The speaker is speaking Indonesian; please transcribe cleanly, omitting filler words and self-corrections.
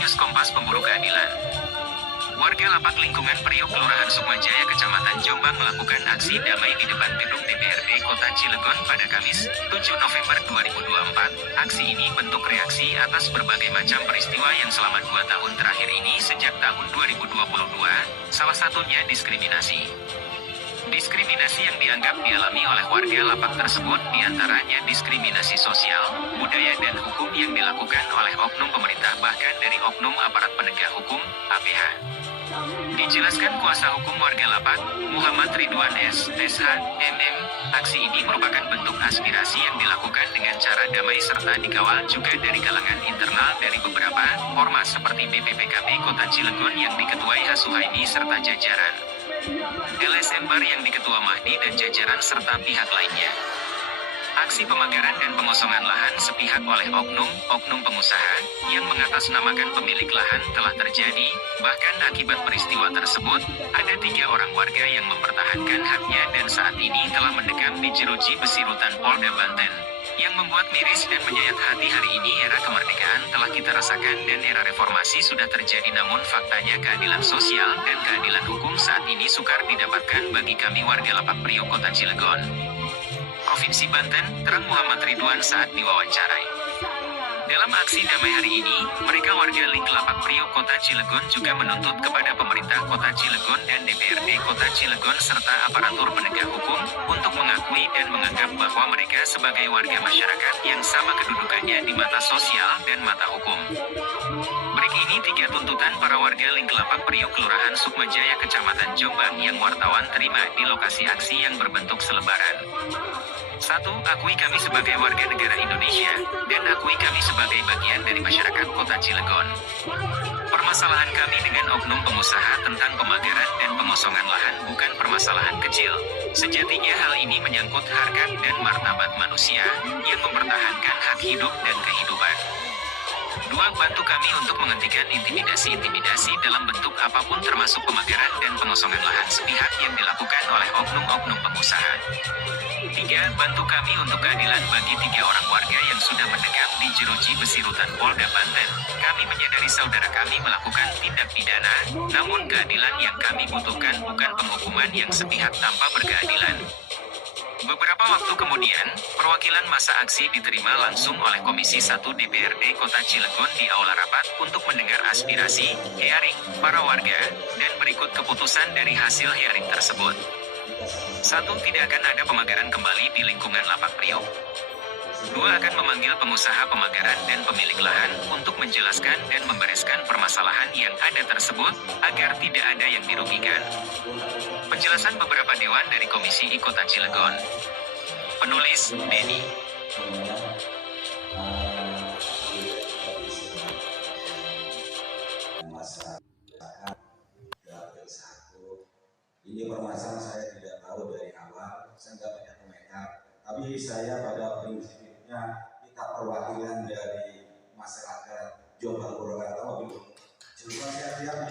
News Kompas Pemburu Keadilan. Warga lapak lingkungan Priok, Kelurahan Sukmajaya, Kecamatan Jombang melakukan aksi damai di depan gedung DPRD Kota Cilegon pada Kamis, 7 November 2024. Aksi ini bentuk reaksi atas berbagai macam peristiwa yang selama 2 tahun terakhir ini sejak tahun 2022, salah satunya diskriminasi. Diskriminasi yang dianggap dialami oleh warga lapak tersebut diantaranya diskriminasi sosial, budaya dan hukum yang dilakukan oleh oknum pemerintah bahkan dari oknum aparat penegak hukum, APH. Dijelaskan kuasa hukum warga lapak, Muhammad Ridwan S. SH, MM, aksi ini merupakan bentuk aspirasi yang dilakukan dengan cara damai serta dikawal juga dari kalangan internal dari beberapa ormas seperti BPPKB Kota Cilegon yang diketuai Hasuhaimi serta jajaran LSM Bar yang diketua Mahdi dan jajaran serta pihak lainnya. Aksi pemagaran dan pengosongan lahan sepihak oleh oknum pengusaha yang mengatasnamakan pemilik lahan telah terjadi, bahkan akibat peristiwa tersebut, ada 3 orang warga yang mempertahankan haknya dan saat ini telah mendekam di jeruji besi rutan Polda Banten. Yang membuat miris dan menyayat hati hari ini era kemerdekaan telah kita rasakan dan era reformasi sudah terjadi, namun faktanya keadilan sosial dan keadilan hukum saat ini sukar didapatkan bagi kami warga lapak Priok Kota Cilegon, Provinsi Banten, terang Muhammad Ridwan saat diwawancarai. Dalam aksi damai hari ini, mereka warga Link Lapak Priok Kota Cilegon juga menuntut kepada pemerintah Kota Cilegon dan DPRD Kota Cilegon serta aparatur penegak hukum untuk mengakui dan menganggap bahwa mereka sebagai warga masyarakat yang sama kedudukannya di mata sosial dan mata hukum. Berikut ini 3 tuntutan para warga Link Lapak Priok Kelurahan Sukmajaya Kecamatan Jombang yang wartawan terima di lokasi aksi yang berbentuk selebaran. 1. Akui kami sebagai warga negara Indonesia, dan akui kami sebagai bagian dari masyarakat Kota Cilegon. Permasalahan kami dengan oknum pengusaha tentang pemagaran dan pengosongan lahan bukan permasalahan kecil. Sejatinya hal ini menyangkut harkat dan martabat manusia, yang mempertahankan hak hidup dan kehidupan. 2. Bantu kami untuk menghentikan intimidasi-intimidasi dalam bentuk apapun termasuk pemagaran dan pengosongan lahan sepihak yang dilakukan oleh oknum-oknum pengusaha. 3. Bantu kami untuk keadilan bagi 3 orang warga yang sudah mendekam di jeruji besi rutan Polda Banten. Kami menyadari saudara kami melakukan tindak pidana, namun keadilan yang kami butuhkan bukan penghukuman yang sepihak tanpa berkeadilan. Beberapa waktu kemudian, perwakilan masa aksi diterima langsung oleh Komisi 1 DPRD Kota Cilegon di Aula Rapat untuk mendengar aspirasi, hearing, para warga, dan berikut keputusan dari hasil hearing tersebut. 1. Tidak akan ada pemagaran kembali di lingkungan Lapak Priok. 2. Akan memanggil pengusaha pemagaran dan pemilik lahan untuk menjelaskan dan membereskan permasalahan yang ada tersebut, agar tidak ada yang dirugikan. Penjelasan beberapa dewan dari Komisi I Kota Cilegon. Penulis, Denny. Ini permasalahan saya tidak tahu dari awal, saya nggak banyak komentar. Tapi saya pada prinsipnya kita perwakilan dari masyarakat Jombang Purwakarta, Cilegon, saya siap